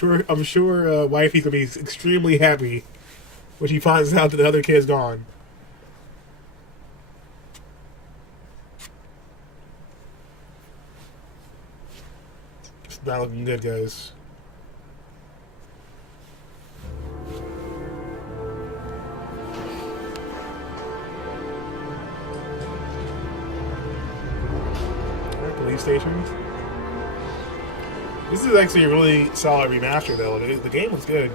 I'm sure wifey's gonna be extremely happy when she finds out that the other kid's gone. It's not looking good, guys. Police station. This is actually a really solid remaster, though. The game was good,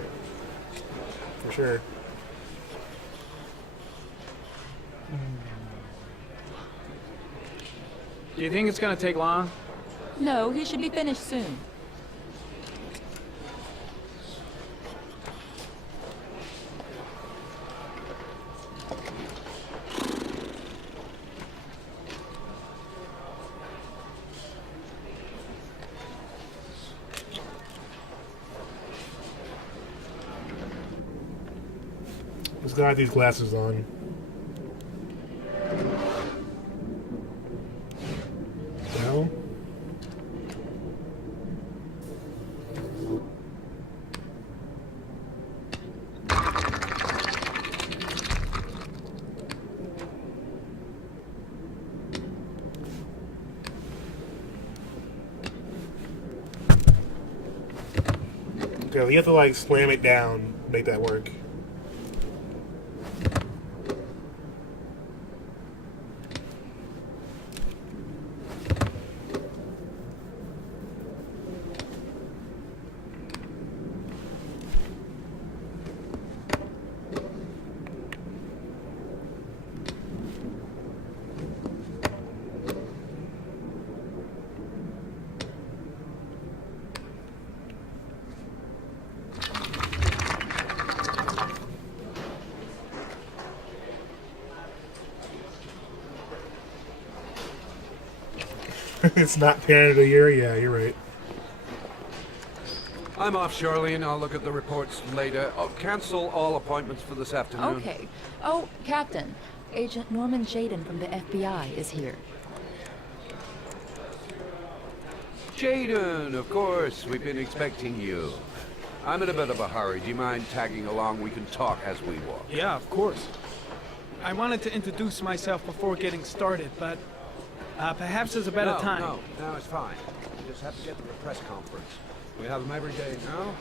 for sure. Do you think it's gonna take long? No, he should be finished soon. This guy had these glasses on. No. Okay, we have to like slam it down, make that work. It's not Parent of the Year? Yeah, you're right. I'm off, Charlene. I'll look at the reports later. Oh, cancel all appointments for this afternoon. Okay. Oh, Captain. Agent Norman Jaden from the FBI is here. Jaden, of course. We've been expecting you. I'm in a bit of a hurry. Do you mind tagging along? We can talk as we walk. Yeah, of course. I wanted to introduce myself before getting started, but perhaps there's a better time. No, it's fine. We just have to get to the press conference. We have them every day now.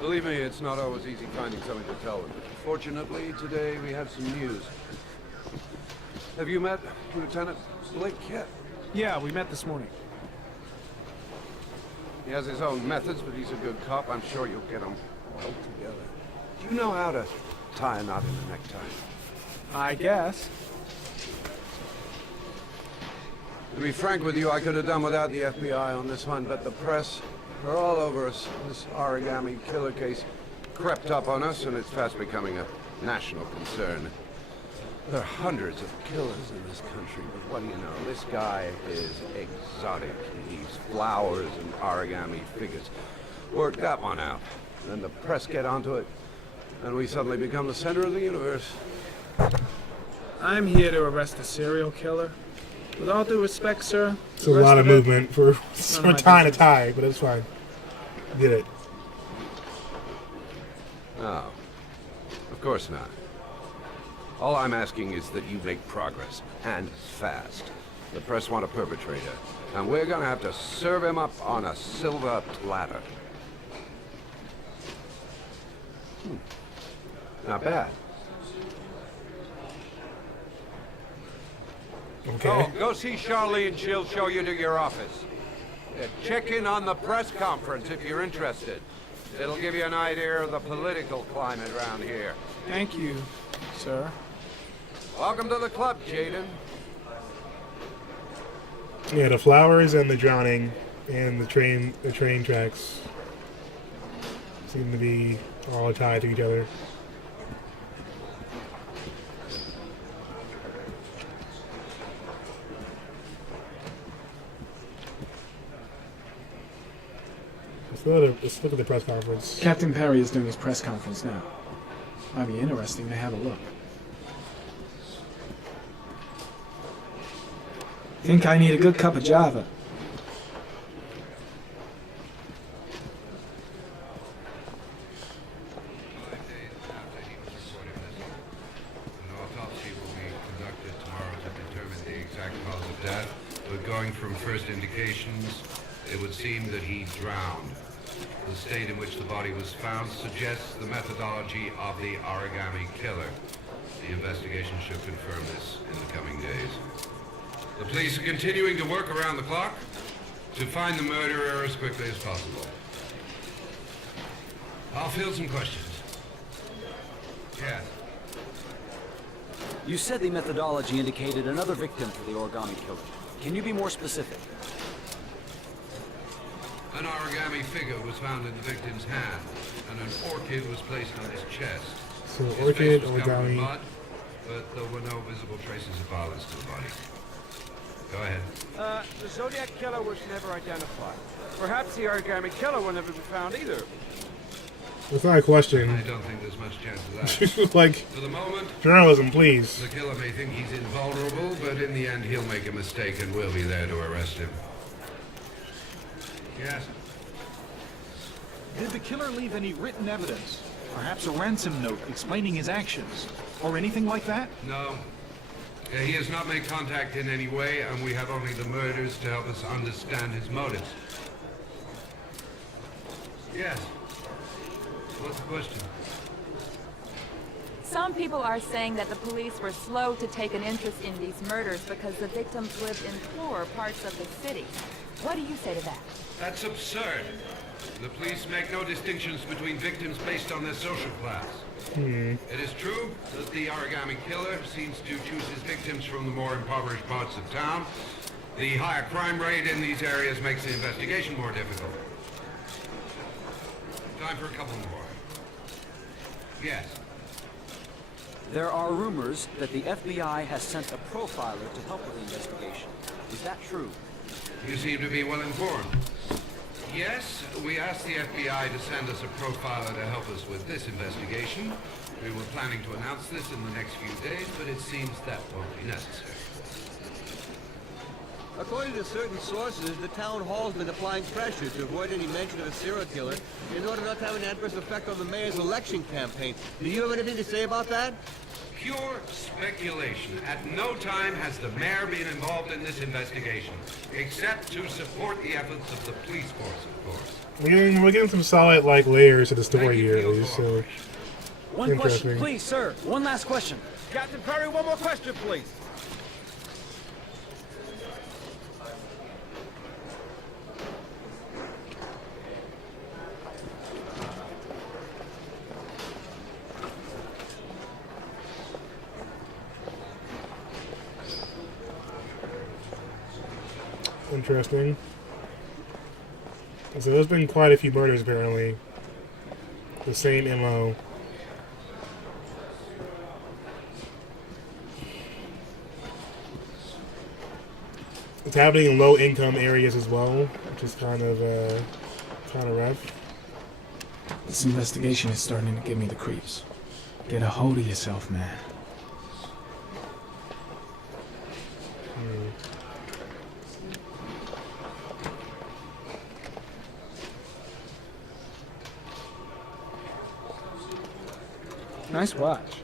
Believe me, it's not always easy finding something to tell them. Fortunately, today we have some news. Have you met Lieutenant Blake yet? Yeah, we met this morning. He has his own methods, but he's a good cop. I'm sure you'll get them well together. Do you know how to tie a knot in a necktie? I guess. To be frank with you, I could have done without the FBI on this one, but the press, they're all over us. This origami killer case crept up on us, and it's fast becoming a national concern. There are hundreds of killers in this country, but what do you know? This guy is exotic. He's flowers and origami figures. Work that one out. Then the press get onto it, and we suddenly become the center of the universe. I'm here to arrest a serial killer. With all due respect, sir. It's a lot of movement for tying a tie, but it's fine. Get it. No. Of course not. All I'm asking is that you make progress, and fast. The press want a perpetrator, and we're gonna have to serve him up on a silver platter. Not bad. Okay. Oh, go see Charlene. She'll show you to your office. Check in on the press conference if you're interested. It'll give you an idea of the political climate around here. Thank you, sir. Welcome to the club, Jaden. Yeah, the flowers and the drowning and the train tracks seem to be all tied to each other. Let's look at the press conference. Captain Perry is doing his press conference now. Might be interesting to have a look. Think I need a good cup of Java. first indications, it would seem that he drowned. The state in which the body was found suggests the methodology of the origami killer. The investigation should confirm this in the coming days. The police are continuing to work around the clock to find the murderer as quickly as possible. I'll field some questions. Yes. You said the methodology indicated another victim for the origami killer. Can you be more specific? An origami figure was found in the victim's hand, and an orchid was placed on his chest. So His orchid, face was covered in origami. mud, but there were no visible traces of violence to the body. Go ahead. The Zodiac killer was never identified. Perhaps the origami killer will never be found either. It's not a question. I don't think there's much chance of that. Like, For the moment, journalism, please. the killer may think he's invulnerable, but in the end he'll make a mistake and we'll be there to arrest him. Yes? Did the killer leave any written evidence? Perhaps a ransom note explaining his actions? Or anything like that? No. He has not made contact in any way, and we have only the murders to help us understand his motives. Yes. What's the question? Some people are saying that the police were slow to take an interest in these murders because the victims lived in poorer parts of the city. What do you say to that? That's absurd. The police make no distinctions between victims based on their social class. It is true that the origami killer seems to choose his victims from the more impoverished parts of town. The higher crime rate in these areas makes the investigation more difficult. Time for a couple more. Yes. There are rumors that the FBI has sent a profiler to help with the investigation. Is that true? You seem to be well informed. Yes, we asked the FBI to send us a profiler to help us with this investigation. We were planning to announce this in the next few days, but it seems that won't be necessary. According to certain sources, the town hall's been applying pressure to avoid any mention of a serial killer in order not to have an adverse effect on the mayor's election campaign. Do you have anything to say about that? Pure speculation. At no time has the mayor been involved in this investigation, except to support the efforts of the police force, of course. We're getting some solid, like, layers to the story Thank you here, for at your least, so... cooperation. One question, Interesting. please, sir. One last question. Captain Perry, one more question, please. Interesting. So there's been quite a few murders, apparently. The same MO. It's happening in low-income areas as well, which is kind of rough. This investigation is starting to give me the creeps. Get a hold of yourself, man. Nice watch.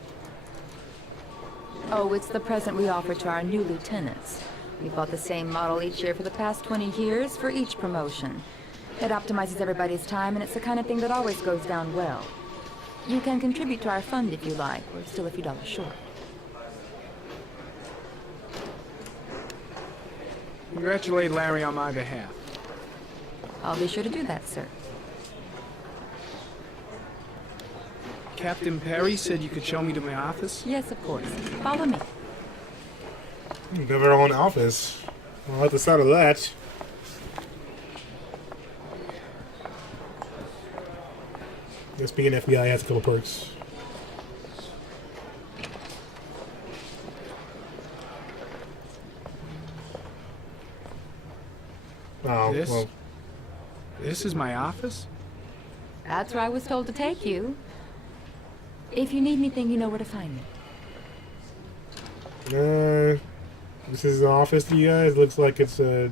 Oh, it's the present we offer to our new lieutenants. We've bought the same model each year for the past 20 years for each promotion. It optimizes everybody's time, and it's the kind of thing that always goes down well. You can contribute to our fund if you like. We're still a few dollars short. Congratulate Larry on my behalf. I'll be sure to do that, sir. Captain Perry said you could show me to my office. Yes, of course. Follow me. We have our own office. I like the sound of that. This being FBI has a couple perks. Oh, This? well. This is my office? That's where I was told to take you. If you need anything, you know where to find me. This is an office to you guys. Looks like it's a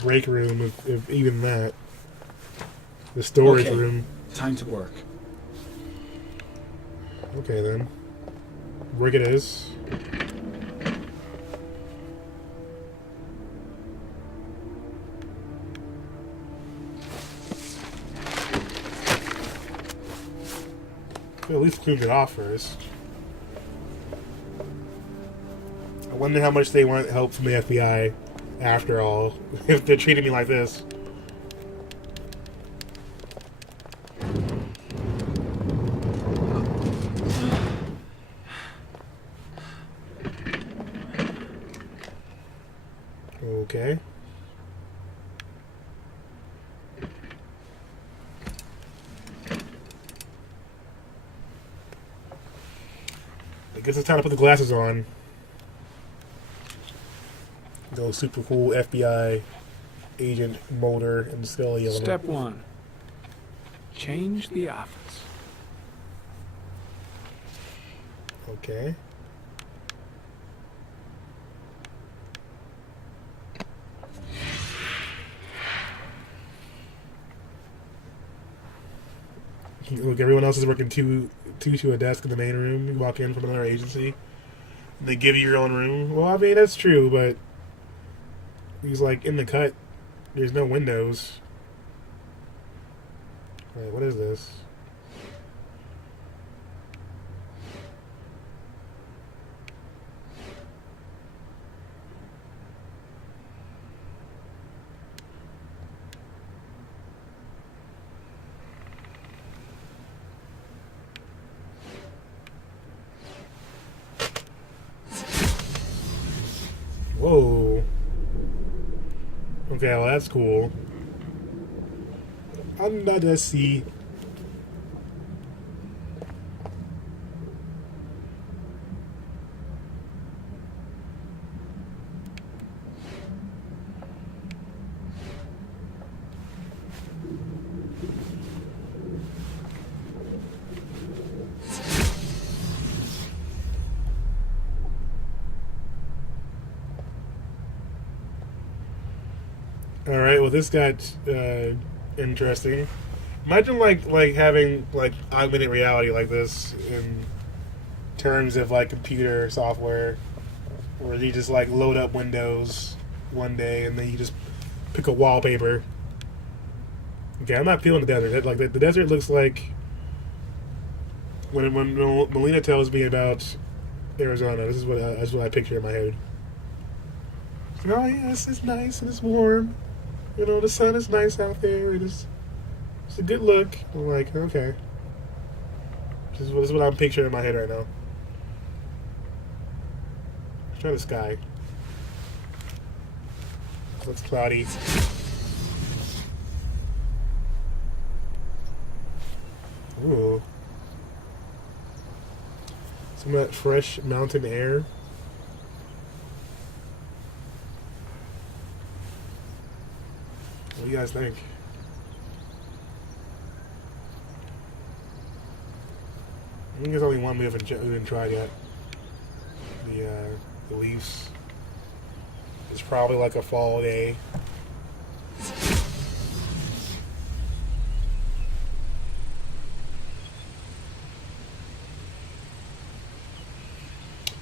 break room, if even that. The storage Okay. room. Time to work. Okay then. Work it is. Could at least clean it off first. I wonder how much they want help from the FBI after all, if they're treating me like this. Okay. I guess it's time to put the glasses on. Go super cool FBI agent Mulder and Scully. Step 1. Change the office. Okay. Look, everyone else is working two to a desk in the main room. You walk in from another agency, and they give you your own room. Well, I mean, that's true, but he's like in the cut. There's no windows. Wait, what is this? Whoa. Okay, well that's cool. Under the sea. All right. Well, this got interesting. Imagine like having like augmented reality like this in terms of like computer software, where you just like load up Windows one day and then you just pick a wallpaper. Okay, I'm not feeling the desert. Like the desert looks like when Melina tells me about Arizona. This is what I picture in my head. Oh yes, it's nice and it's warm. You know, the sun is nice out there. It's a good look. I'm like, okay. This is what I'm picturing in my head right now. Let's try the sky. Looks cloudy. Ooh. Some of that fresh mountain air. What do you guys think? I think there's only one we haven't tried yet. The leaves. It's probably like a fall day.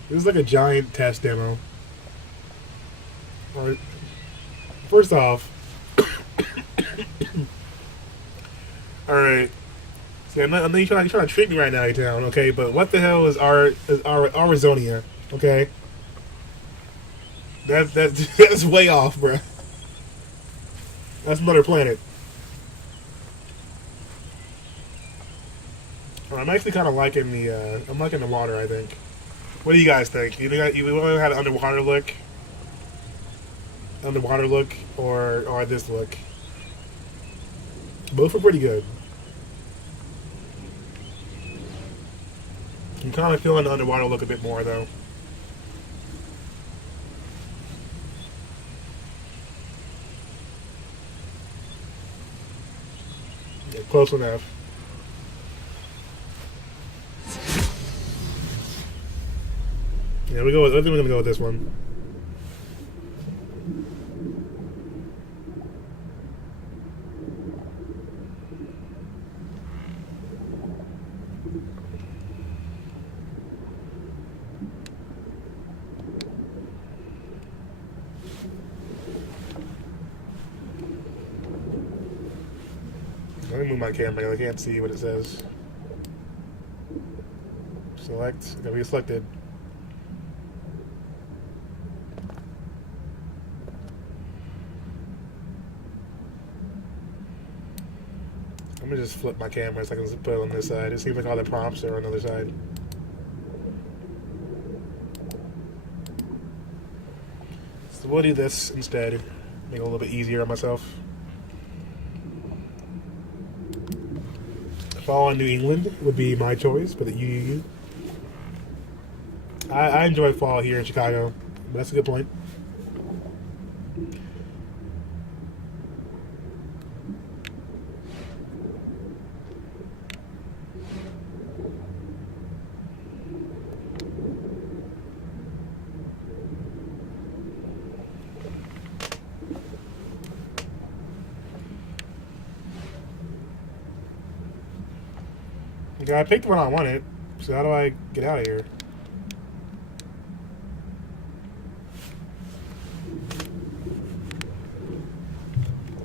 This is like a giant test demo. Alright. First off, alright. See, I know you're trying to treat me right now, A-Town, okay? But what the hell is Arizonia, okay? That's way off, bruh. That's another planet. I'm actually kind of liking I'm liking the water, I think. What do you guys think? You think you want to have an underwater look? Underwater look or this look? Both are pretty good. I'm kind of feeling the underwater look a bit more, though. Yeah, close enough. Yeah, I think we're gonna go with this one. Let me move my camera. I can't see what it says. Select. Okay, we selected. I'm gonna just flip my camera so I can put it on this side. It seems like all the prompts are on the other side. So we'll do this instead. Make it a little bit easier on myself. Fall in New England would be my choice, but I enjoy fall here in Chicago. But that's a good point. Okay, I picked the one I wanted, so how do I get out of here?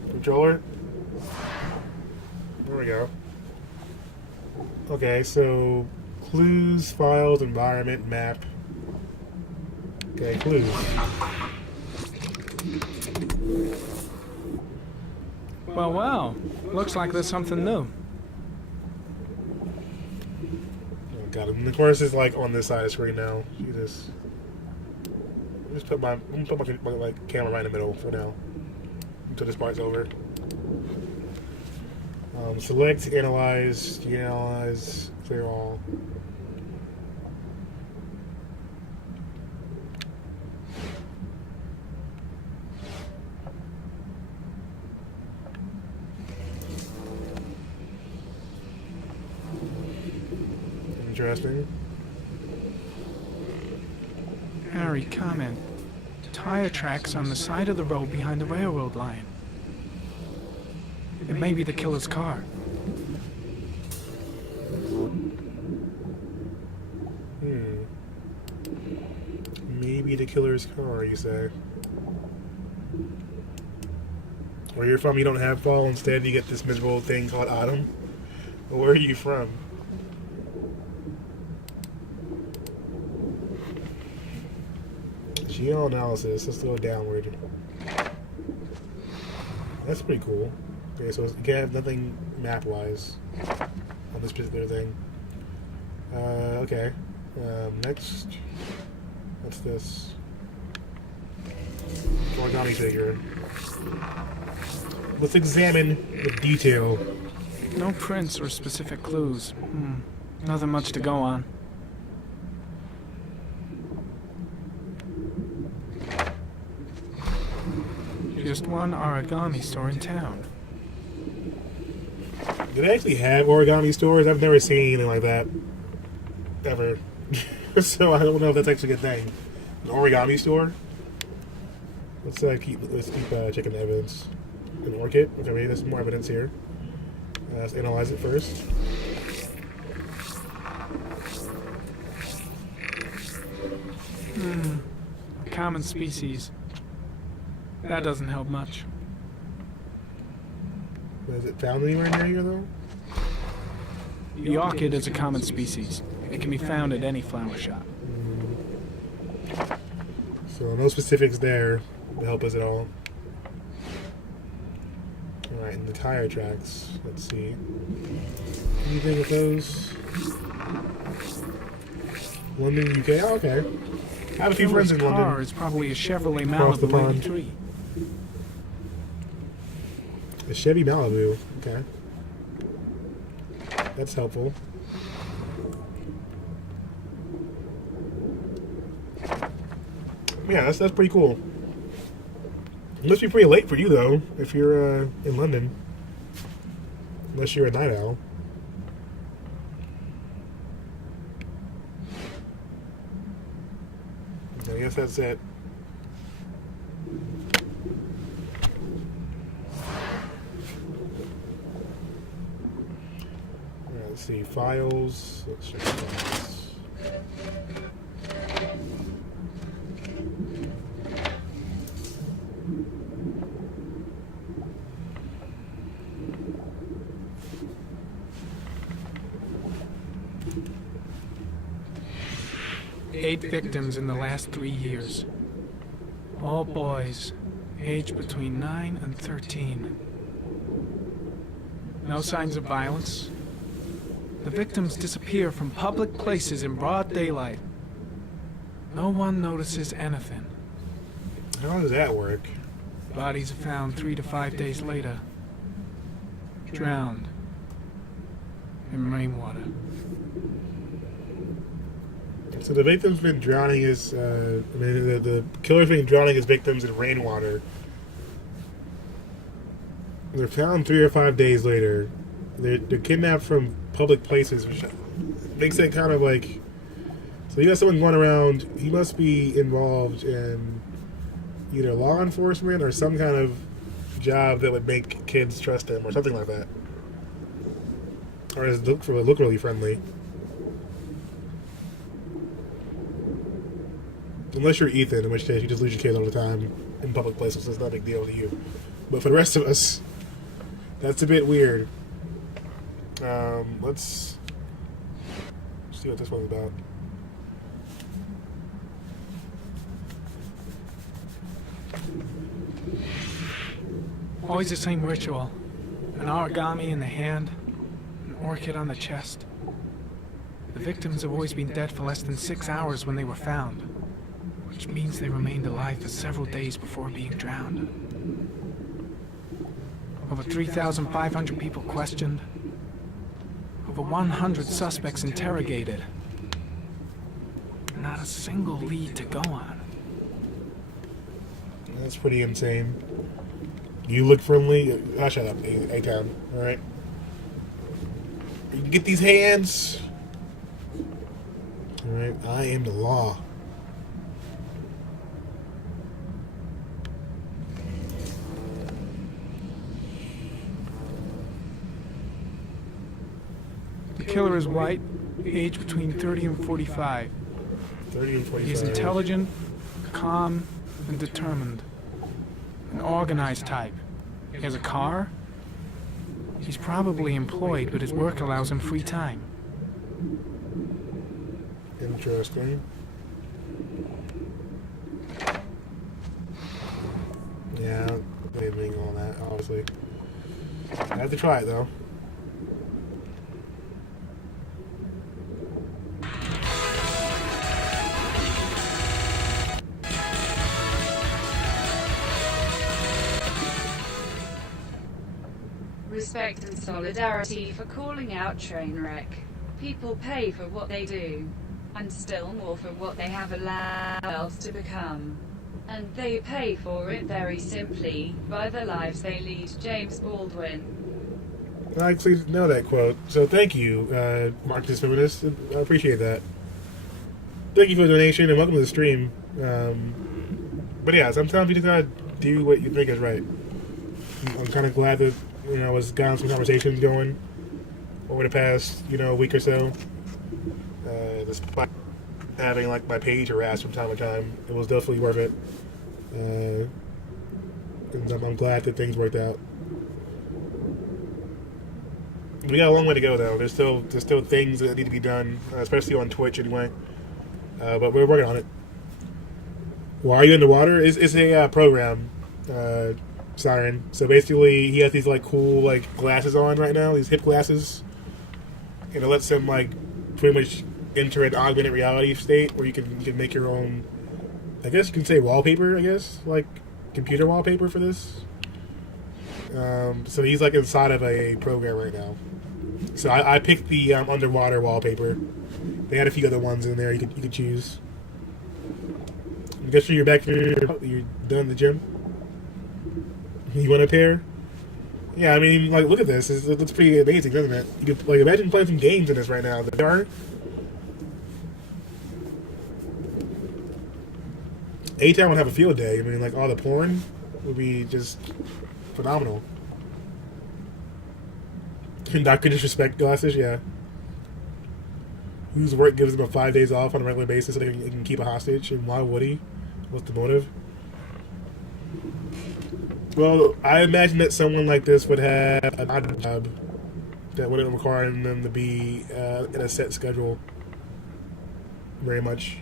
Controller? There we go. Okay, so clues, files, environment, map. Okay, clues. Well, well. Looks like there's something new. Got it. And of course, it's like on this side of the screen now. Jesus. Just put my camera right in the middle for now until this part's over. Select, analyze, deanalyze, clear all. Interesting. Harry, comment. Tire tracks on the side of the road behind the railroad line. It may be the killer's car. Maybe the killer's car, you say? Where you're from, you don't have fall. Instead, you get this miserable thing called autumn. Where are you from? Geoanalysis. Let's go downward. That's pretty cool. Okay, so you can't have nothing map-wise on this particular thing. Okay. Next. What's this? Origami figure. Let's examine the detail. No prints or specific clues. Nothing much to go on. Just one origami store in town. Do they actually have origami stores? I've never seen anything like that. Ever. So I don't know if that's actually a good thing. An origami store? Let's keep checking the evidence. An orchid? Okay, maybe there's some more evidence here. Let's analyze it first. A common species. That doesn't help much. Is it found anywhere near here, though? The orchid is a common species. It can be found at any flower shop. So no specifics there to help us at all. Alright, and the tire tracks. Let's see. Anything with those? London, UK? Oh, okay. I have a few friends in car London. is probably a Chevrolet Across the Malibu pond. 83. A Chevy Malibu. Okay. That's helpful. Yeah, that's pretty cool. It must be pretty late for you though, if you're in London. Unless you're a night owl. I guess that's it. Alright, let's see. Files. Let's check files. 8 victims in the last 3 years. All boys, aged between 9 and 13. No signs of violence. The victims disappear from public places in broad daylight. No one notices anything. How does that work? Bodies are found 3 to 5 days later. Drowned in rainwater. So the victim's been drowning his, the killer's been drowning his victims in rainwater. They're found 3 or 5 days later. They're kidnapped from public places, which makes it kind of like... So you got someone going around, he must be involved in either law enforcement or some kind of job that would make kids trust him or something like that. Or does it look really friendly? Unless you're Ethan, in which case you just lose your kids all the time in public places, so it's not a big deal to you. But for the rest of us, that's a bit weird. Let's see what this one's about. Always the same ritual. An origami in the hand, an orchid on the chest. The victims have always been dead for less than 6 hours when they were found, which means they remained alive for several days before being drowned. Over 3,500 people questioned. Over 100 suspects interrogated. Not a single lead to go on. That's pretty insane. You look friendly. Ah, shut up, A-Town. Alright? You get these hands. Alright, I am the law. The killer is white, aged between 30 and 45. 30 and 45. He is intelligent, calm, and determined. An organized type. He has a car. He's probably employed, but his work allows him free time. Interesting. Yeah, anything on that, obviously. I have to try it, though. Respect and solidarity for calling out Trainwreck. People pay for what they do, and still more for what they have allowed themselves to become. And they pay for it very simply, by the lives they lead. James Baldwin. I actually didn't know that quote, so thank you, Marxist Feminist. I appreciate that. Thank you for the donation, and welcome to the stream. But yeah, sometimes you just gotta do what you think is right. I'm kind of glad that, I was gotten some conversations going over the past, week or so. Despite having, my page harassed from time to time, it was definitely worth it. And I'm glad that things worked out. We got a long way to go, though. There's still things that need to be done, especially on Twitch, anyway. But we're working on it. Why are you in the water? It's a program, Siren. So basically, he has these cool glasses on right now. These hip glasses, and it lets him pretty much enter an augmented reality state where you can make your own. I guess you can say wallpaper. I guess computer wallpaper for this. So he's inside of a program right now. So I picked the underwater wallpaper. They had a few other ones in there you could choose. I guess you're back here. You're done at the gym. You want a pair? Yeah, I mean, look at this. It looks pretty amazing, doesn't it? You could imagine playing some games in this right now. The darn. A-Town would have a field day. I mean, all the porn would be just phenomenal. Dr. Disrespect glasses, yeah. Whose work gives him 5 days off on a regular basis so they can keep a hostage, and why would he? What's the motive? Well, I imagine that someone like this would have an odd job that wouldn't require them to be in a set schedule very much.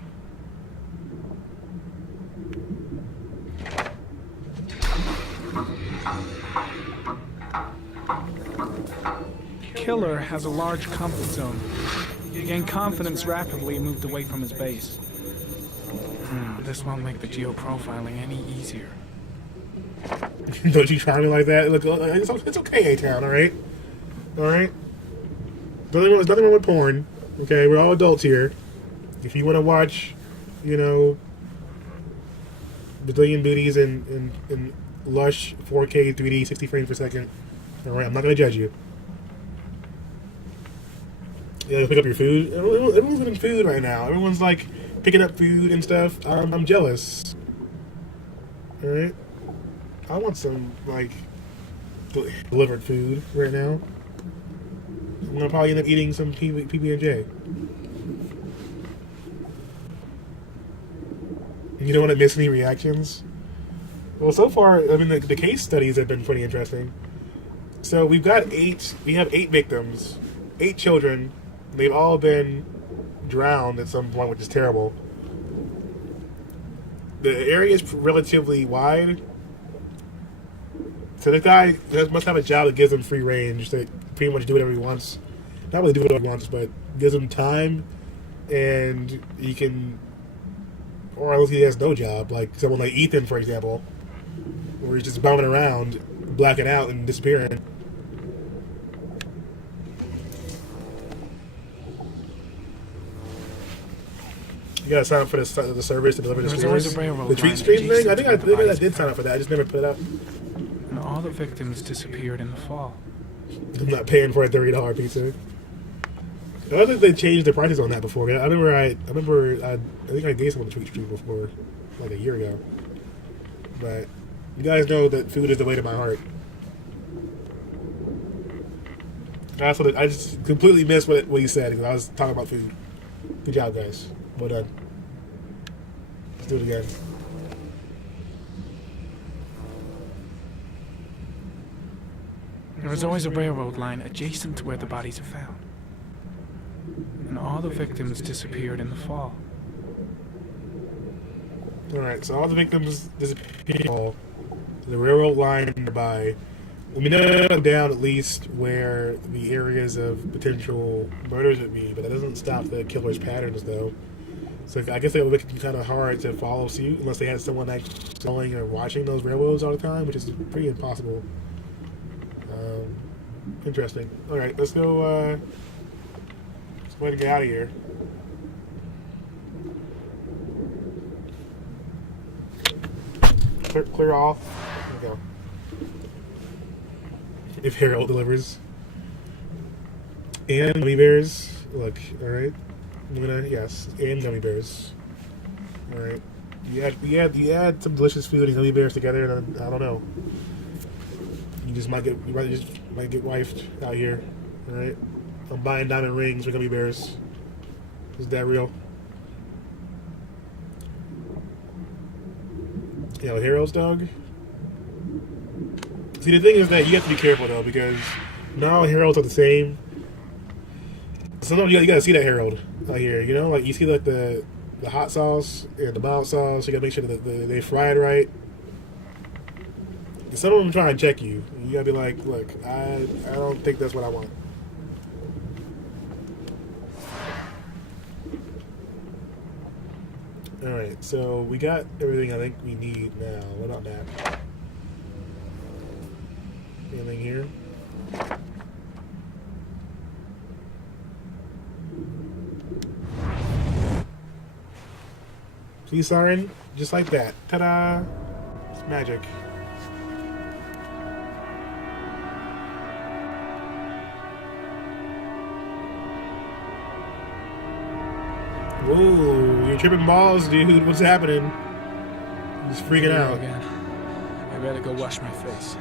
killer has a large comfort zone. He gained confidence rapidly and moved away from his base. This won't make the geoprofiling any easier. Don't you try me like that? Look, it's okay, A-Town, alright? Alright? There's nothing wrong with porn. Okay, we're all adults here. If you want to watch, you know, bazillion booties and lush 4K 3D 60 frames per second, alright, I'm not going to judge you. You know, pick up your food. Everyone's getting food right now. Everyone's like picking up food and stuff. I'm jealous. Alright? I want some, like, delivered food right now. I'm gonna probably end up eating some PB&J. You don't want to miss any reactions? Well, so far, I mean, the case studies have been pretty interesting. So we have 8 victims, 8 children. They've all been drowned at some point, which is terrible. The area is relatively wide. So the guy must have a job that gives him free range to pretty much do whatever he wants. Not really do whatever he wants, but gives him time, and he can, or else he has no job, like someone like Ethan, for example, where he's just bumming around, blacking out and disappearing. You gotta sign up for the service to deliver the stores. The treat stream thing? I think I did sign up for that. I just never put it up. And all the victims disappeared in the fall. I'm not paying for a $30 pizza. I don't think they changed the prices on that before. I think I gave someone a treat stream before, like a year ago. But you guys know that food is the way to my heart. I just completely missed what you said because I was talking about food. Good job, guys. Well done. Let's do it again. There was always a railroad line adjacent to where the bodies are found. And all the victims disappeared in the fall. Alright, so all the victims disappeared. The railroad line nearby. We know down at least where the areas of potential murders would be, but that doesn't stop the killer's patterns, though. So I guess it would make it kind of hard to follow suit unless they had someone actually going or watching those railroads all the time, which is pretty impossible. Interesting. Alright, let's go, let's go ahead and get out of here. Clear off. There we go. If Harold delivers. And gummy bears. Look, alright. Yes, and gummy bears. Alright. You add some delicious food and gummy bears together, and then, I don't know. You might get wifed out here. Alright. I'm buying diamond rings for gummy bears. Is that real? You know, Harold's dog. See, the thing is that you have to be careful though, because not all Heralds are the same. Sometimes you gotta see that Herald out here, you know? Like, you see like the hot sauce and the mild sauce, you gotta make sure that they fry it right. Some of them try and check you. You gotta be like, look, I don't think that's what I want. Alright, so we got everything I think we need now. What about that? Anything here? See, Siren? Just like that. Ta-da! It's magic. Whoa, you're tripping balls, dude. What's happening? He's freaking out. Again. I better go wash my face.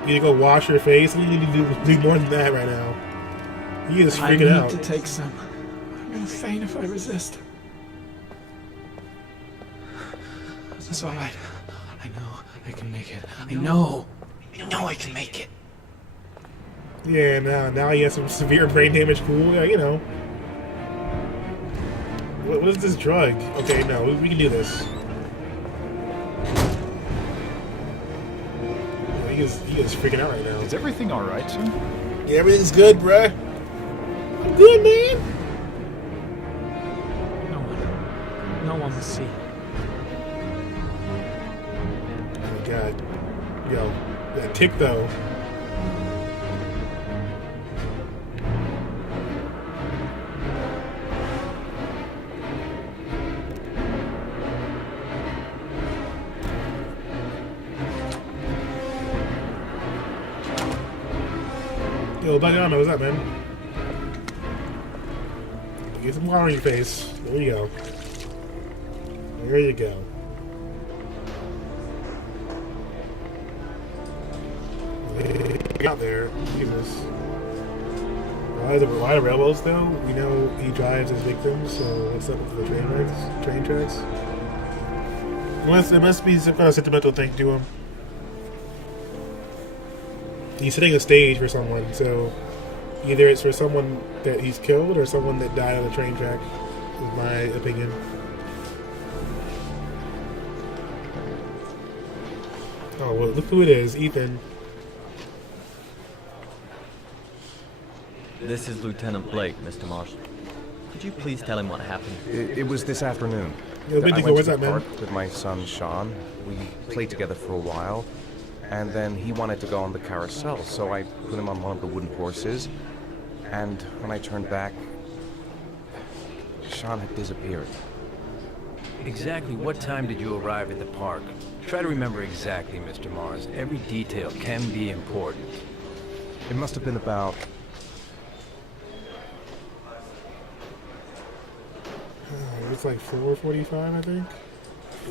You need to go wash your face? You need to do more than that right now. He is freaking out. I need to take some. I'm gonna faint if I resist. That's alright. I know I can make it. I know I can make it. Yeah, now he has some severe brain damage. Cool, yeah, you know. What is this drug? Okay, no, we can do this. he is freaking out right now. Is everything all right, sir? Yeah, everything's good, bruh. I'm good, man. No one will see. Oh my god. Yo, that tick though. Yo, Buddy Armo, what's up, man? Get some water on your face. There you go. There you go. Get out there. Jesus. Why the railroads, though? You know he drives his victims, so what's up with the train tracks? There must be some kind of sentimental thing to him. He's setting a stage for someone, so either it's for someone that he's killed or someone that died on the train track, is my opinion. Oh, well, look who it is, Ethan. This is Lieutenant Blake, Mr. Marshall. Could you please tell him what happened? It was this afternoon. Yo, I went what's to up, the man? park with my son, Sean. We played together for a while, and then he wanted to go on the carousel, so I put him on one of the wooden horses, and when I turned back, Sean had disappeared. Exactly what time did you arrive at the park? Try to remember exactly, Mr. Mars. Every detail can be important. It must have been about... It's like 4:45, I think.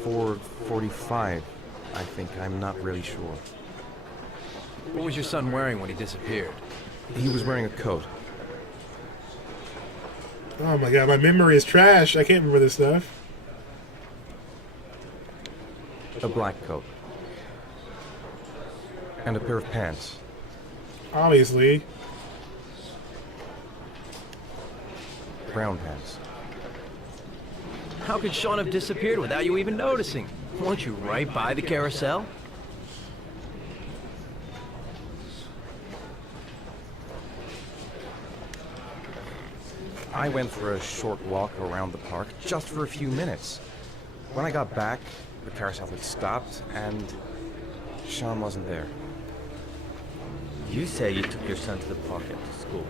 4:45, I think. I'm not really sure. What was your son wearing when he disappeared? He was wearing a coat. Oh my god, my memory is trash. I can't remember this stuff. A black coat. And a pair of pants. Obviously. Brown pants. How could Sean have disappeared without you even noticing? Weren't you right by the carousel? I went for a short walk around the park, just for a few minutes. When I got back, the carousel had stopped, and Sean wasn't there. You say you took your son to the park after school.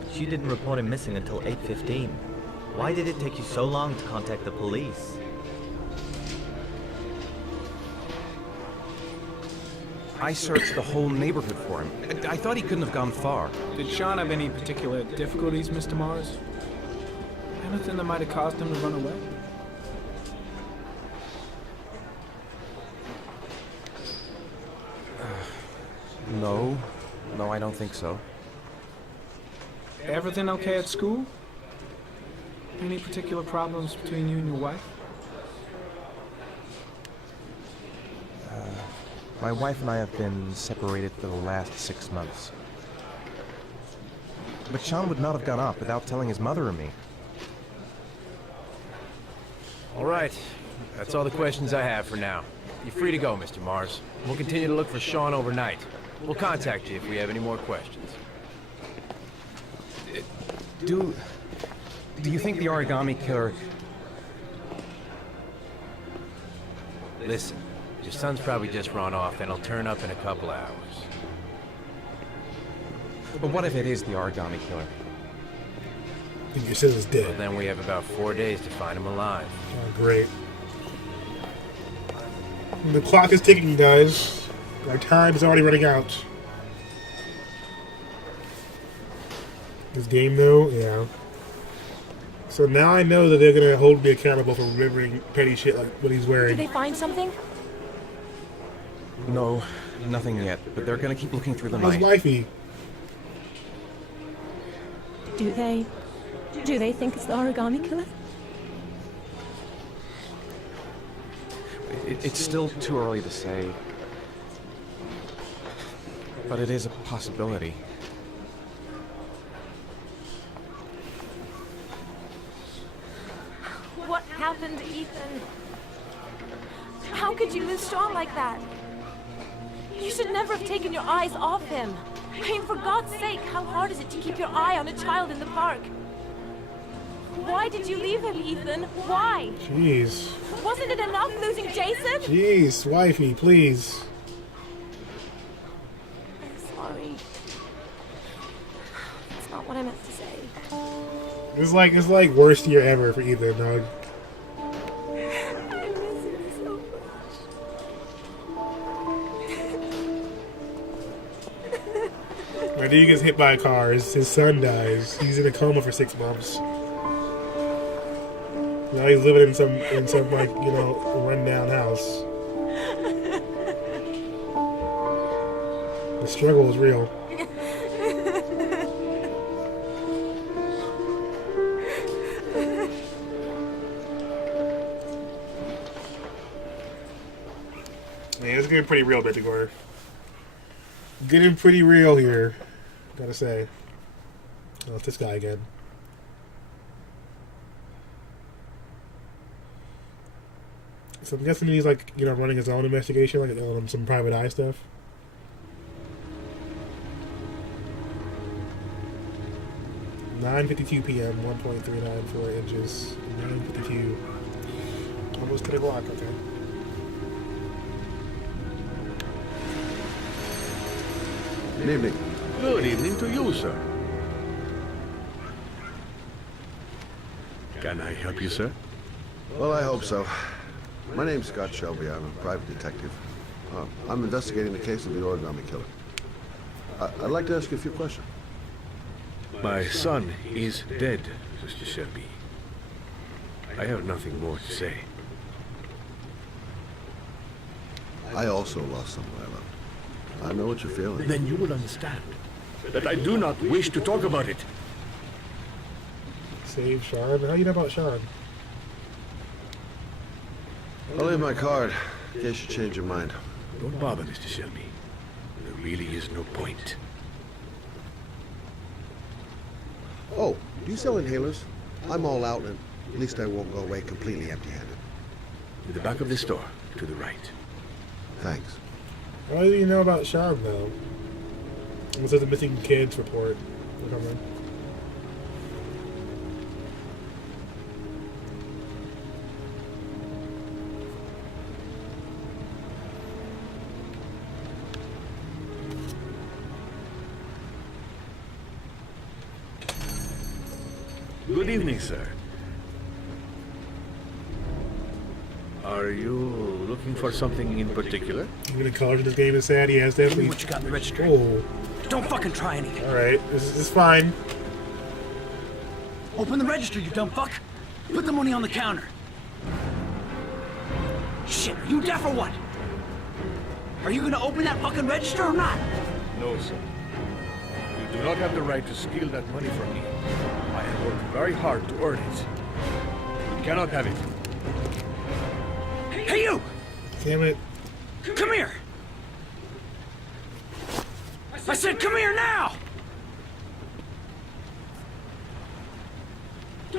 But you didn't report him missing until 8:15. Why did it take you so long to contact the police? I searched the whole neighborhood for him. I thought he couldn't have gone far. Did Sean have any particular difficulties, Mr. Mars? Anything that might have caused him to run away? No, I don't think so. Everything okay at school? Any particular problems between you and your wife? My wife and I have been separated for the last 6 months. But Sean would not have gone off without telling his mother or me. All right. That's all the questions I have for now. You're free to go, Mr. Mars. We'll continue to look for Sean overnight. We'll contact you if we have any more questions. Do you think the origami killer... Listen, your son's probably just run off and he'll turn up in a couple hours. But what if it is the origami killer? And your son is dead. Well, then we have about 4 days to find him alive. Oh, great. The clock is ticking, guys. Our time is already running out. This game, though, yeah. So now I know that they're gonna hold me accountable for remembering petty shit like what he's wearing. Did they find something? No, nothing yet, but they're gonna keep looking through the How's night. wifey? Do they think it's the origami killer? It's still too early to say. But it is a possibility. What happened, Ethan? How could you lose Sean like that? You should never have taken your eyes off him. I mean, for God's sake, how hard is it to keep your eye on a child in the park? Why did you leave him, Ethan? Why? Jeez. Wasn't it enough losing Jason? Jeez, wifey, please. I'm sorry. That's not what I meant to say. It's like worst year ever for Ethan, dog. I miss him so much. My dude gets hit by a car. His son dies. He's in a coma for 6 months. Now he's living in some like, you know, rundown house. The struggle is real. Man, it's getting pretty real, Bittigore. Getting pretty real here, gotta say. Oh, it's this guy again. So I'm guessing he's like, you know, running his own investigation, like some private eye stuff. (9:52 p.m. 1.394 inches. 9:52. Almost 10 o'clock. Okay. Good evening. Good evening to you, sir. Can I help you, sir? Well, I hope so. My name's Scott Shelby. I'm a private detective. I'm investigating the case of the origami killer. I'd like to ask you a few questions. My son is dead, Mr. Shelby. I have nothing more to say. I also lost someone I loved. I know what you're feeling. Then you will understand that I do not wish to talk about it. Save Sean. How do you know about Sean? I'll leave my card in case you change your mind. Don't bother, Mr. Shelby. There really is no point. Oh, do you sell inhalers? I'm all out, and at least I won't go away completely empty-handed. In the back of the store, to the right. Thanks. How do you know about Sean, though? Unless there's a missing kids report or something. Good evening, sir. Are you looking for something in particular? Even the colors of this game is sad. He has definitely. Give me what you got in the register. Oh. Don't fucking try anything. Alright, this is fine. Open the register, you dumb fuck. Put the money on the counter. Shit, are you deaf or what? Are you gonna open that fucking register or not? No, sir. You do not have the right to steal that money from me. I have worked very hard to earn it. You cannot have it. Hey, you! Damn it. Come here! I said come here now!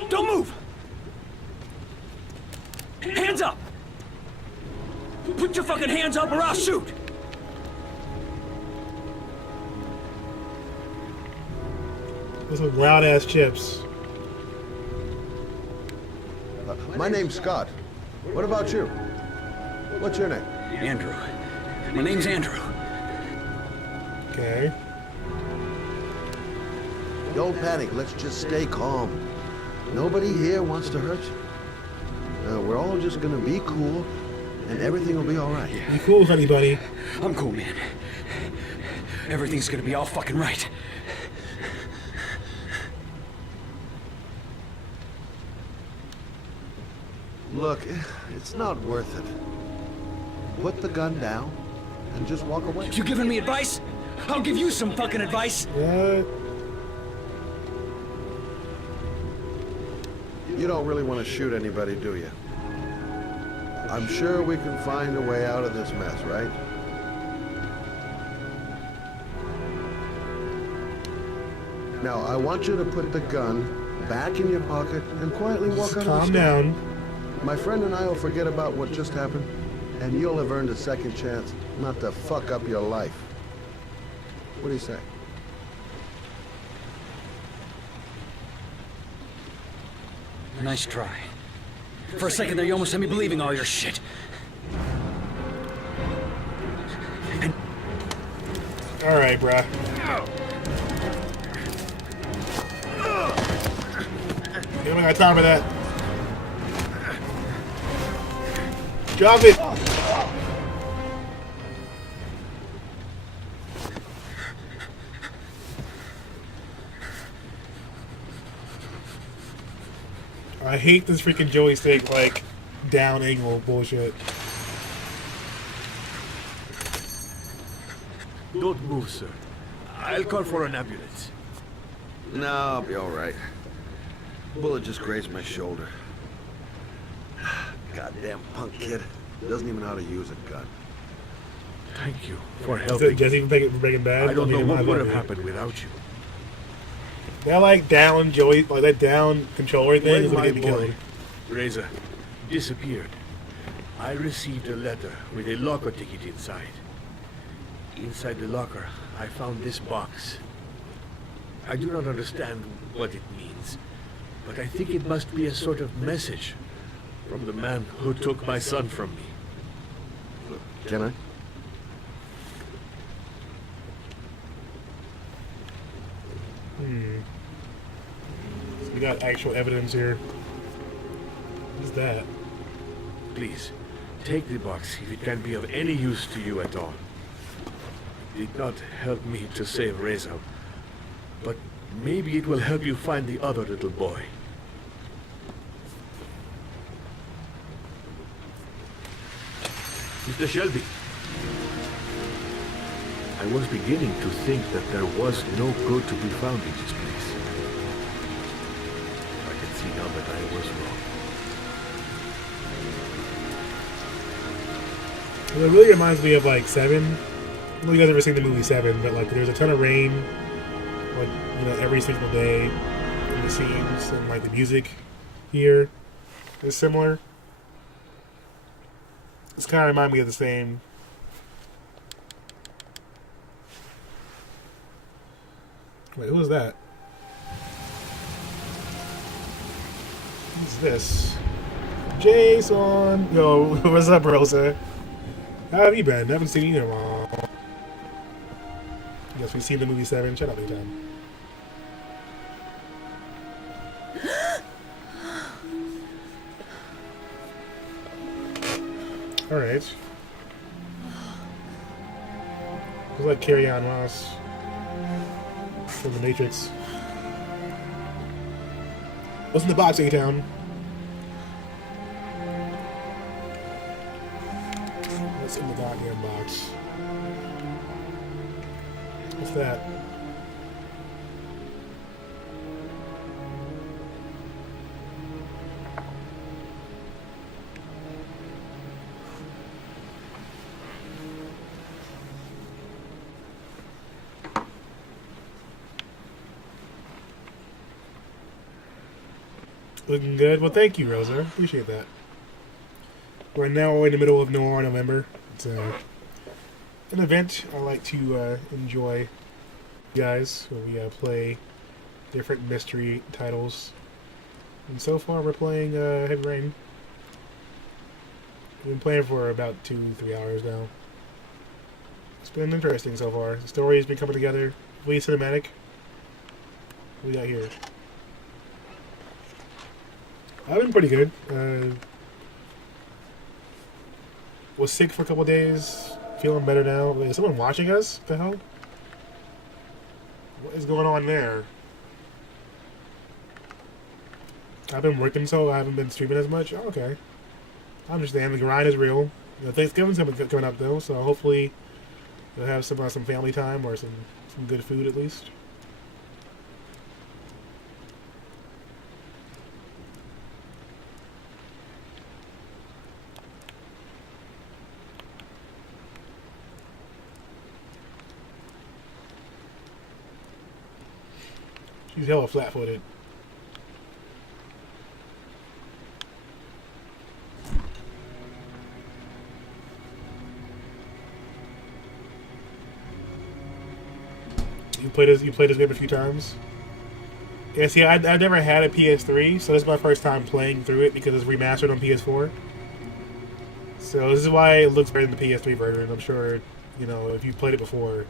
Don't move! Hands up! Put your fucking hands up or I'll shoot! Those are loud ass chips. My name's Scott. What about you? What's your name? Andrew. My name's Andrew. Okay. Don't panic. Let's just stay calm. Nobody here wants to hurt you. We're all just gonna be cool, and everything will be all right. Be cool, honey bunny. I'm cool, man. Everything's gonna be all fucking right. Look, it's not worth it. Put the gun down and just walk away. You giving me advice? I'll give you some fucking advice. What? You don't really want to shoot anybody, do you? I'm sure we can find a way out of this mess, right? Now, I want you to put the gun back in your pocket and quietly walk out of the store. Calm down. My friend and I will forget about what just happened, and you'll have earned a second chance not to fuck up your life. What do you say? Nice try. For a second there, you almost had me believing all your shit. All right, bruh. You don't got time for that. Drop it. I hate this freaking joystick, like, down angle bullshit. Don't move, sir. I'll call for an ambulance. No, I'll be all right. Bullet just grazed my shoulder. Goddamn punk kid. Doesn't even know how to use a gun. Thank you for Is helping. it Jesse from Breaking Bad? I don't know what would have it. happened without you. That like down joy, like that down controller thing is When gonna my get me boy, killed. Razor, disappeared, I received a letter with a locker ticket inside. Inside the locker, I found this box. I do not understand what it means, but I think it must be a sort of message from the man who took my son from me. Can I? So we got actual evidence here. What is that? Please, take the box if it can be of any use to you at all. It did not help me to save Reza, but maybe it will help you find the other little boy. Mr. Shelby, I was beginning to think that there was no good to be found in this place. I can see now that I was wrong. Well, it really reminds me of like Seven. I don't know if you guys ever seen the movie Seven, but like there's a ton of rain, like every single day in the scenes, and like the music here is similar. It's kind of remind me of the same. Wait, who was that? Who's this? Jason! Yo, what's up, Rosa? How have you been? I haven't seen you in a while. Yes, we've seen the movie Seven. Shut up, anytime. Alright. Looks like Carry On Ross from The Matrix. What's in the box, A-Town? What's in the goddamn box? What's that? Looking good. Well, thank you, Rosa. Appreciate that. We're now in the middle of Noir November. It's an event I like to enjoy, guys. Where we play different mystery titles. And so far, we're playing Heavy Rain. We've been playing for about 2-3 hours now. It's been interesting so far. The story's been coming together. Really cinematic. What we got here? I've been pretty good. Was sick for a couple days. Feeling better now. Wait, is someone watching us? What the hell? What is going on there? I've been working, so I haven't been streaming as much. Oh, okay. I understand. The grind is real. Thanksgiving's coming up, though, so hopefully we'll have some family time or some good food at least. She's hella flat-footed. You played this game a few times? Yeah, see, I never had a PS3, so this is my first time playing through it because it's remastered on PS4. So this is why it looks better than the PS3 version. I'm sure, you know, if you played it before,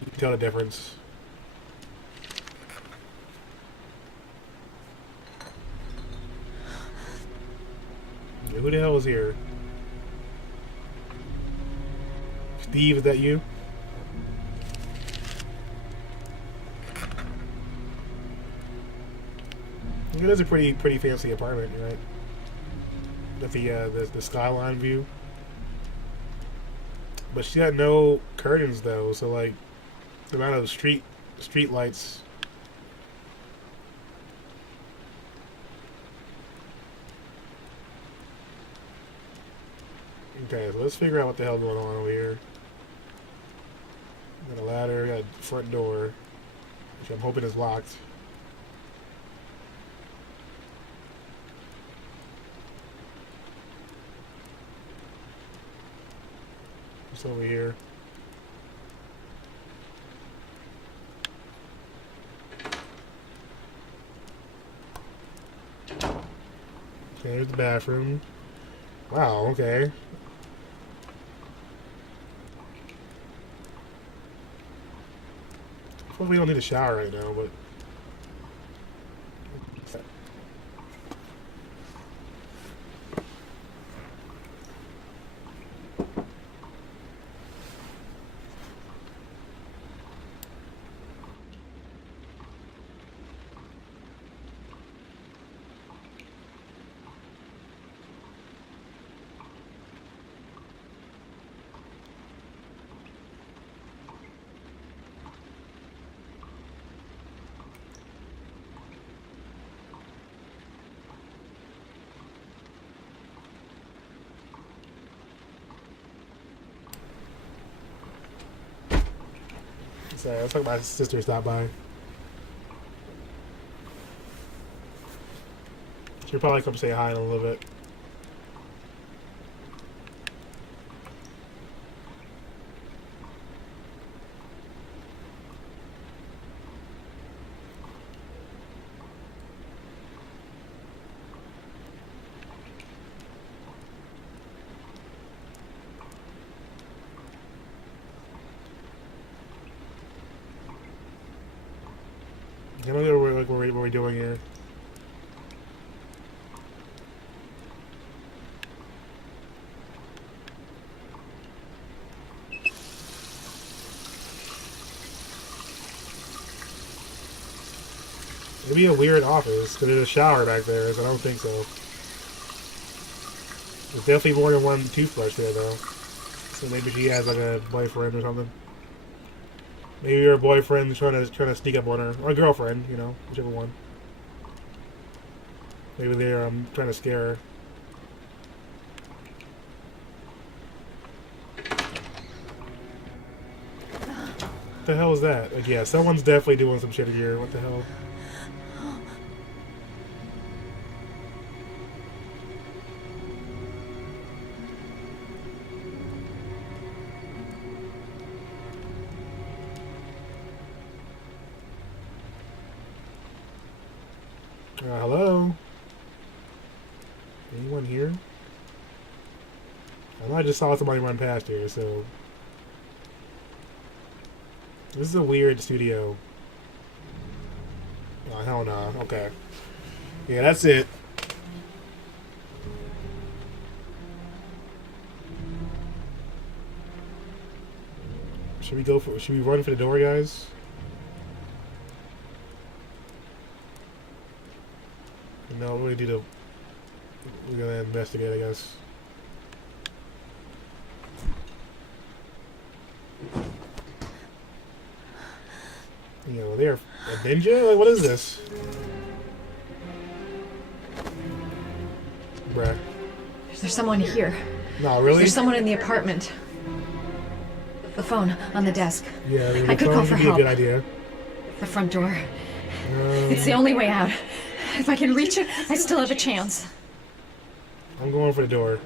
you can tell the difference. Yeah, who the hell is here? Steve, is that you? It is a pretty fancy apartment, right? With the skyline view. But she got no curtains though, so like the amount of street lights. Okay, so let's figure out what the hell going on over here. Got a ladder, got a front door, which I'm hoping is locked. What's over here? Okay, there's the bathroom. Wow, okay. Well, we don't need a shower right now, but... Sorry, looks like my sister stopped by. She'll probably come say hi in a little bit. I don't know what we're doing here. It'd be a weird office, because there's a shower back there, so I don't think so. There's definitely more than one toothbrush there, though. So maybe she has like a boyfriend or something. Maybe your boyfriend's trying to sneak up on her, or a girlfriend, you know, whichever one. Maybe they're trying to scare her. What the hell is that? Like, yeah, someone's definitely doing some shit here. What the hell? Hello? Anyone here? I know I just saw somebody run past here, so... This is a weird studio. Oh, hell no. Okay. Yeah, that's it. Should we run for the door, guys? No, we're gonna investigate, I guess. You know, they're a ninja? Like, what is this? Bruh. There's someone here. No, really? There's someone in the apartment. The phone on the desk. Yeah, I could call for help. Be a good idea. The front door. It's the only way out. If I can reach it, I still have a chance. I'm going for the door.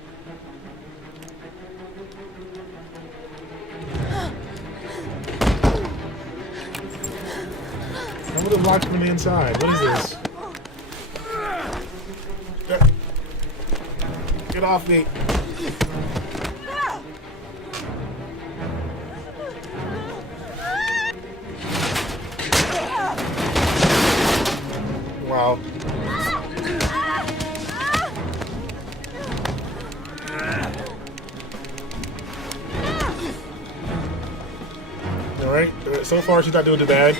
What is locked from the inside? What is this? Get off me. Wow. Alright, so far she's not doing too bad.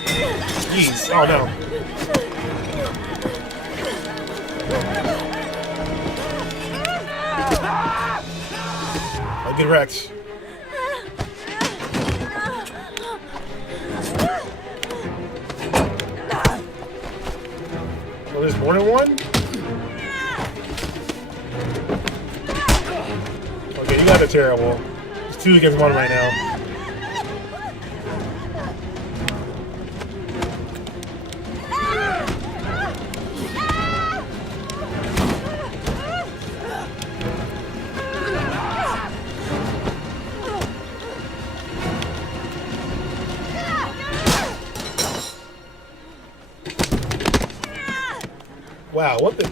Jeez, oh no. I'll get wrecked. Oh, there's more than one? Okay, you guys are terrible. It's 2 against 1 right now. Wow, what the?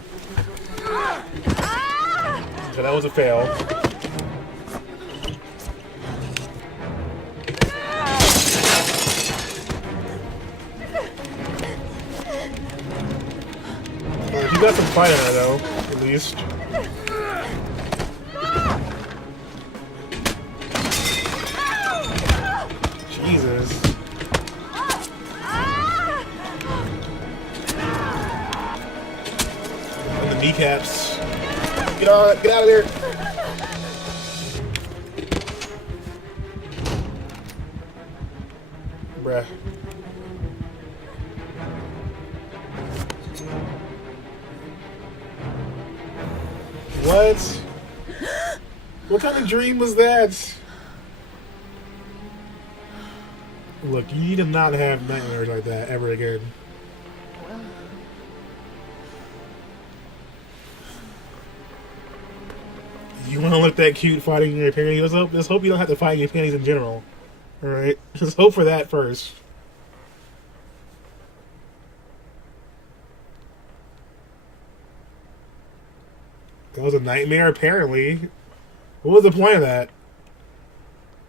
So that was a fail. You got some fight in her though, at least. Jesus. And the kneecaps. Get out of there. Bruh. What? What kind of dream was that? Look, you need to not have nightmares like that ever again. You want to look that cute fighting in your panties? Let's hope you don't have to fight in your panties in general. Alright? Just hope for that first. That was a nightmare, apparently. What was the point of that?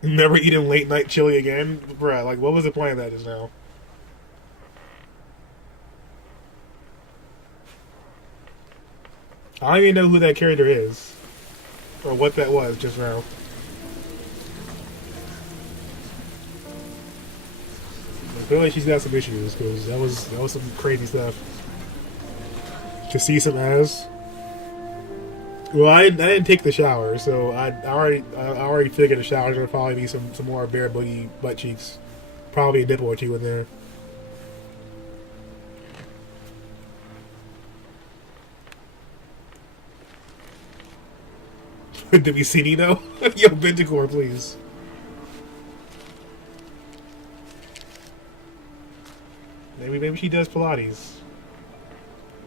Never eating late night chili again? Bruh, like, what was the point of that just now? I don't even know who that character is. Or what that was just now. I feel like she's got some issues, because that was some crazy stuff. To see some ass. Well, I didn't take the shower, so I already figured the shower's gonna probably be some more bare booty butt cheeks, probably a nipple or two in there. Did we see Nino? Yo, Vindicor, please. Maybe she does Pilates.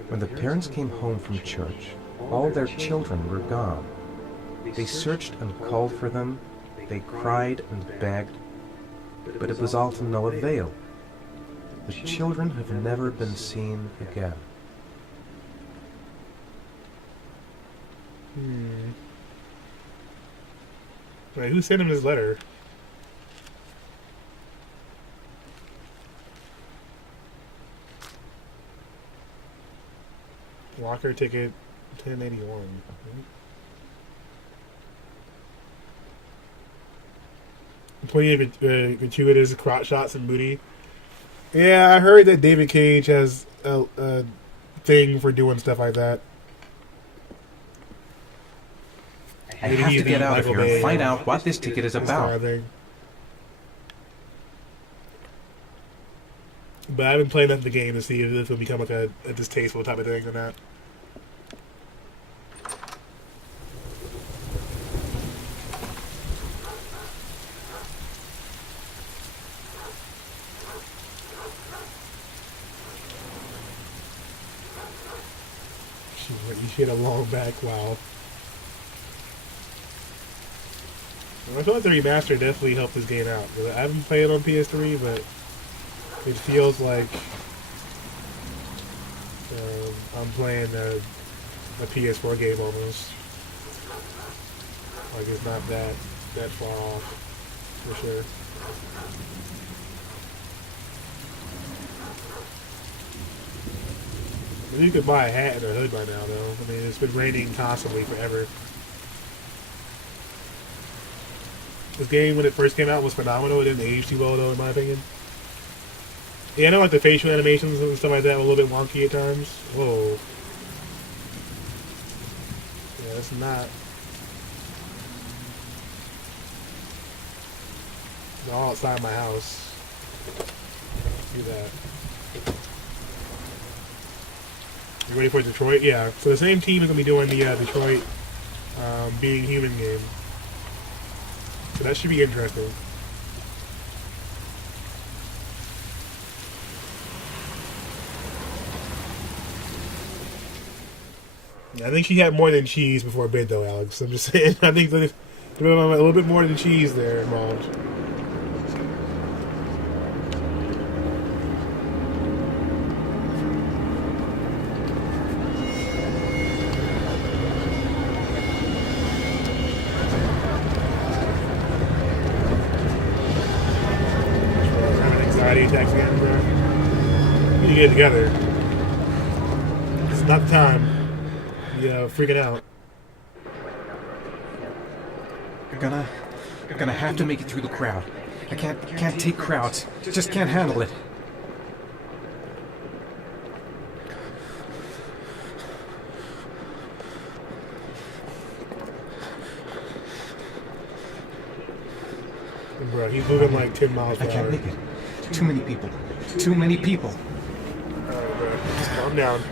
When the parents came home from church, all their children were gone. They searched and called for them, they cried and begged, but it was all to no avail. The children have never been seen again. Wait, who sent him this letter? Locker ticket 1081. Plenty of gratuitous crotch shots and booty. Yeah, I heard that David Cage has a thing for doing stuff like that. I have to get out of here and find out what this ticket is about. But I haven't played enough of the game to see if this will become like a distasteful type of thing or not. She had a long back, wow. I feel like the remaster definitely helped this game out. I haven't played it on PS3, but it feels like I'm playing a PS4 game almost. Like it's not that far off, for sure. Maybe you could buy a hat and a hood by now, though. I mean, it's been raining constantly forever. This game, when it first came out, was phenomenal. It didn't age too well, though, in my opinion. Yeah, I know, like, the facial animations and stuff like that were a little bit wonky at times. Whoa. Yeah, it's not... It's all outside my house. Do that. You ready for Detroit? Yeah. So the same team is going to be doing the Detroit Being Human game. So that should be interesting. I think she had more than cheese before bed, though, Alex. I'm just saying. I think there's a little bit more than cheese there involved. Attacks again, bro. We need to get it together. This is not the time. Yeah, freaking out. I'm gonna have to make it through the crowd. I can't take crowds. Just can't handle it. Bro, he's moving like 10 miles per hour. I can't make it. Too many people. Too many people. Alright, bro. Just calm down.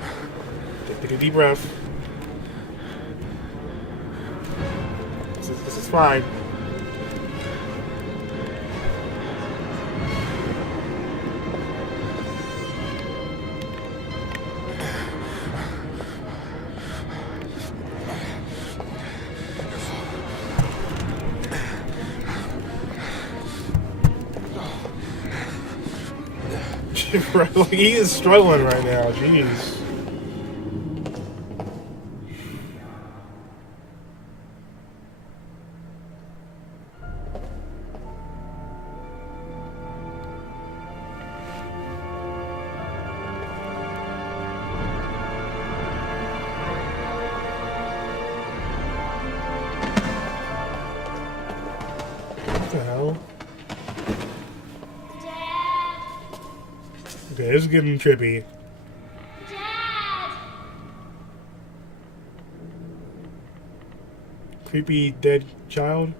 Take a deep breath. This is fine. Like, he is struggling right now. Jeez. What the hell? Okay, this is getting trippy. Dad! Creepy dead child?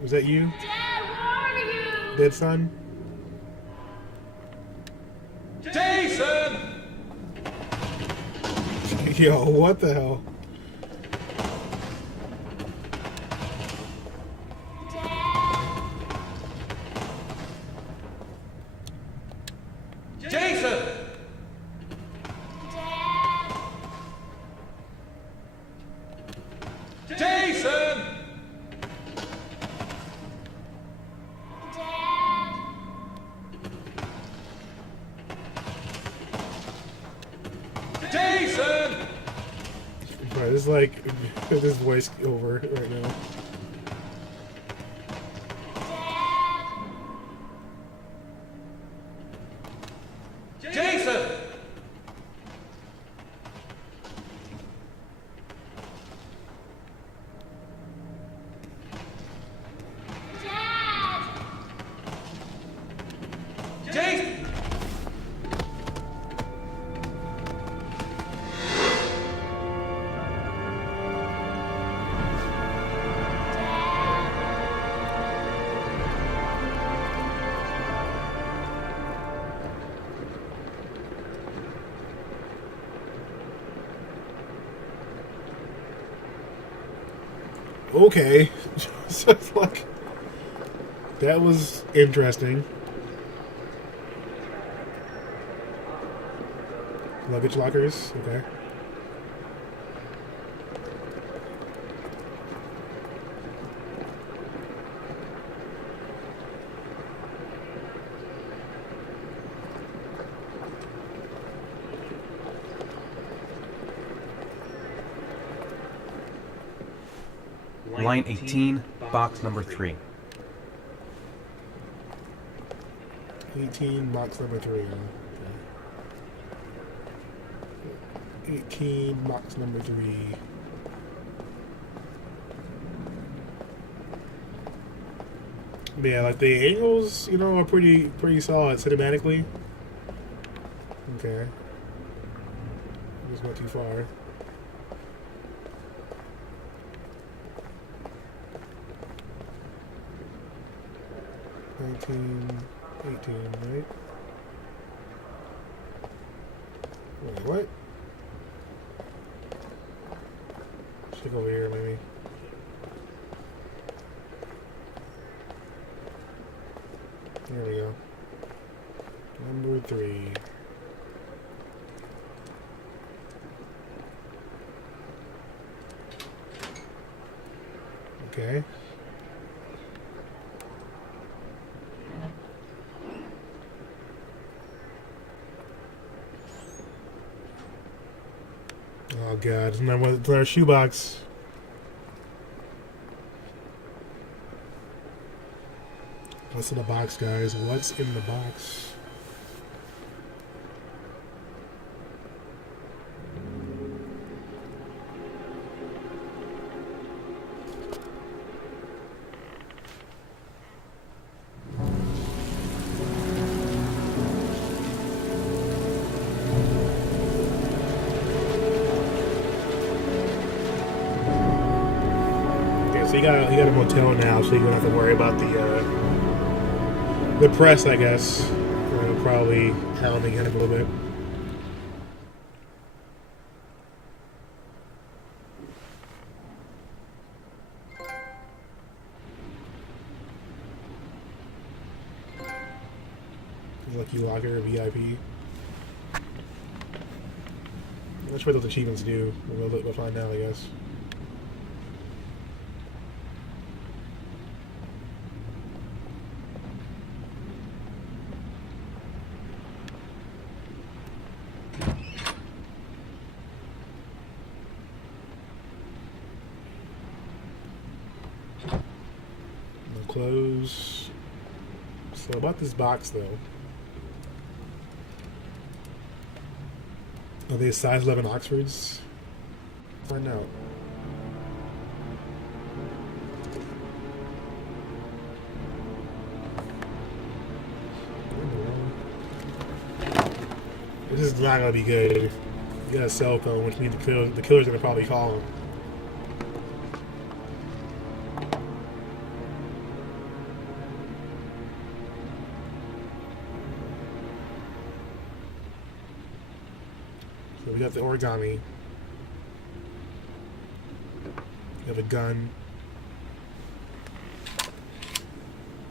Was that you? Dad, where are you? Dead son? Jason! Yo, what the hell? Jason! Jason! Jason! Bro, this is like this voice over right now. Jason! Jason! Okay. So it's like, that was interesting. Luggage lockers, okay. Line 18, box number 3. 18, box number 3. Okay. 18, box number 3. Yeah, like the angles, you know, are pretty solid cinematically. Okay. Just not too far. $19, $18, right? Wait, what? Check over here, maybe. There we go. Number 3. Okay. Oh god, it's another shoebox. What's in the box, guys? What's in the box? Okay, so you got a motel now, so you don't have to worry about the press, I guess. Probably hounding him a little bit. Lucky Locker, VIP. That's what those achievements do. We'll find out, I guess. No clothes. So about this box, though. Are they size 11 Oxfords? Find out. This is not gonna be good. You got a cell phone, which means the killer's gonna probably call him. So we got the origami. We have a gun.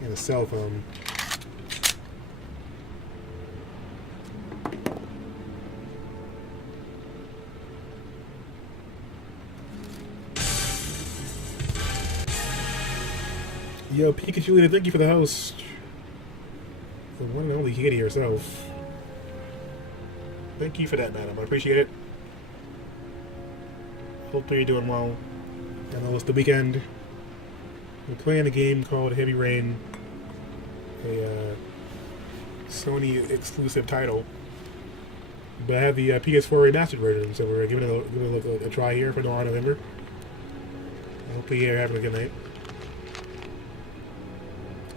And a cell phone. Yo, Pikachu, thank you for the host. The one and only Katie herself. Thank you for that, madam. I appreciate it. Hopefully you're doing well. I know it's the weekend. We're playing a game called Heavy Rain. A Sony exclusive title. But I have the PS4 Remastered version, so we're giving it a try here for Noir November. Hopefully you're having a good night.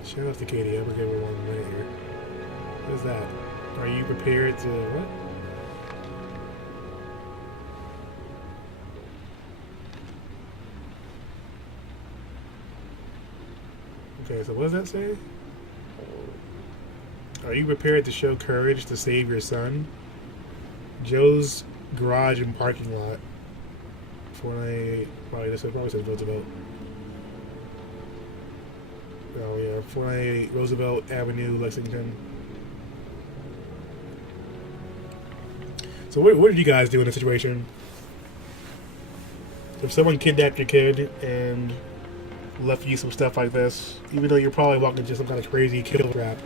Shout out to Katie. I'm gonna give her 1 minute here. What is that? Are you prepared to what? Okay, so what does that say? Are you prepared to show courage to save your son? Joe's garage and parking lot. Probably says Roosevelt. Oh yeah, 498 Roosevelt Avenue, Lexington. So what did you guys do in this situation? If someone kidnapped your kid and left you some stuff like this, even though you're probably walking into some kind of crazy kill trap,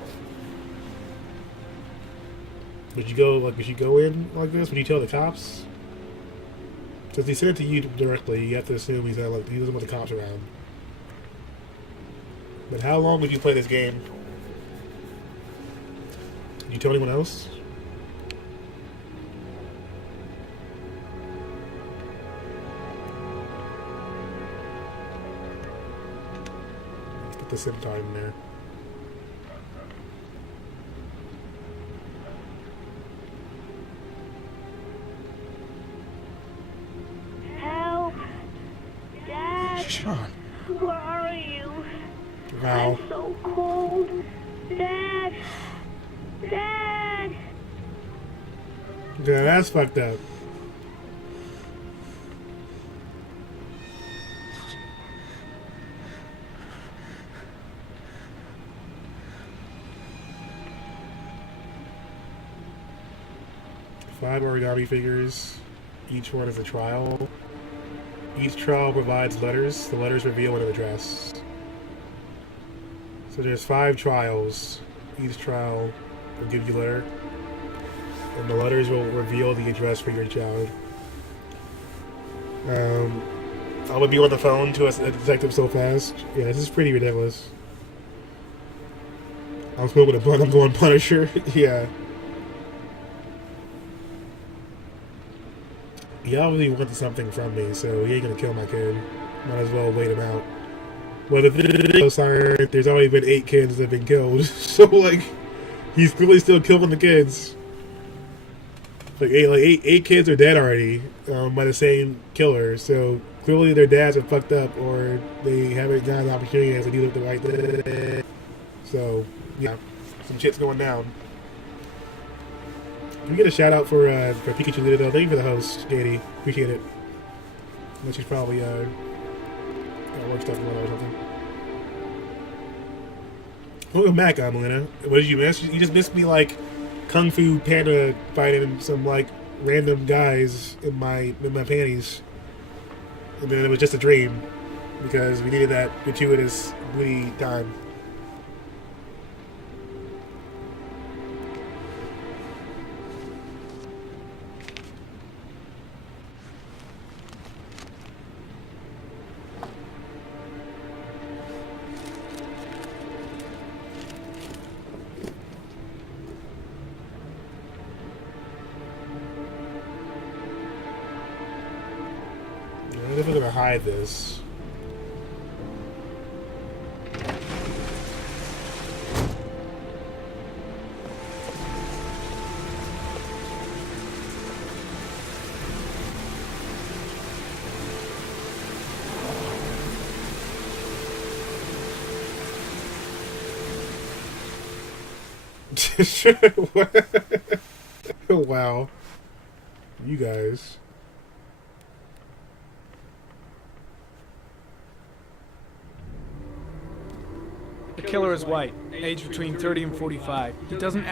would you go in like this? Would you tell the cops? Since he sent it to you directly, you have to assume he doesn't want the cops around. But how long would you play this game? Did you tell anyone else? Let's put the sim time in there. Help! Dad! Sean. Where are you? Wow. I'm so cold. Dad! Dad! Yeah, that's fucked up. Five origami figures. Each one is a trial. Each trial provides letters. The letters reveal an address. So there's 5 trials. Each trial will give you a letter. And the letters will reveal the address for your child. I would be on the phone to a detective so fast. Yeah, this is pretty ridiculous. I'm smoking a blunt. I'm going Punisher. Yeah. He obviously wanted something from me, so he ain't gonna kill my kid. Might as well wait him out. Well, there's already been 8 kids that have been killed, so like, he's clearly still killing the kids. Like eight kids are dead already by the same killer, so clearly their dads are fucked up, or they haven't gotten an opportunity to do the right thing. So yeah, some shit's going down. Can we get a shout out for Pikachu Little? Thank you for the host, Katie. Appreciate it. But she's probably got work stuff going on or something. Welcome back, Melina. What did you miss? You just missed me like Kung Fu Panda fighting some like random guys in my panties, and then it was just a dream because we needed that gratuitous witty time. I'm never gonna hide this. Wow. You guys. The killer is white, aged between 30 and 45. He doesn't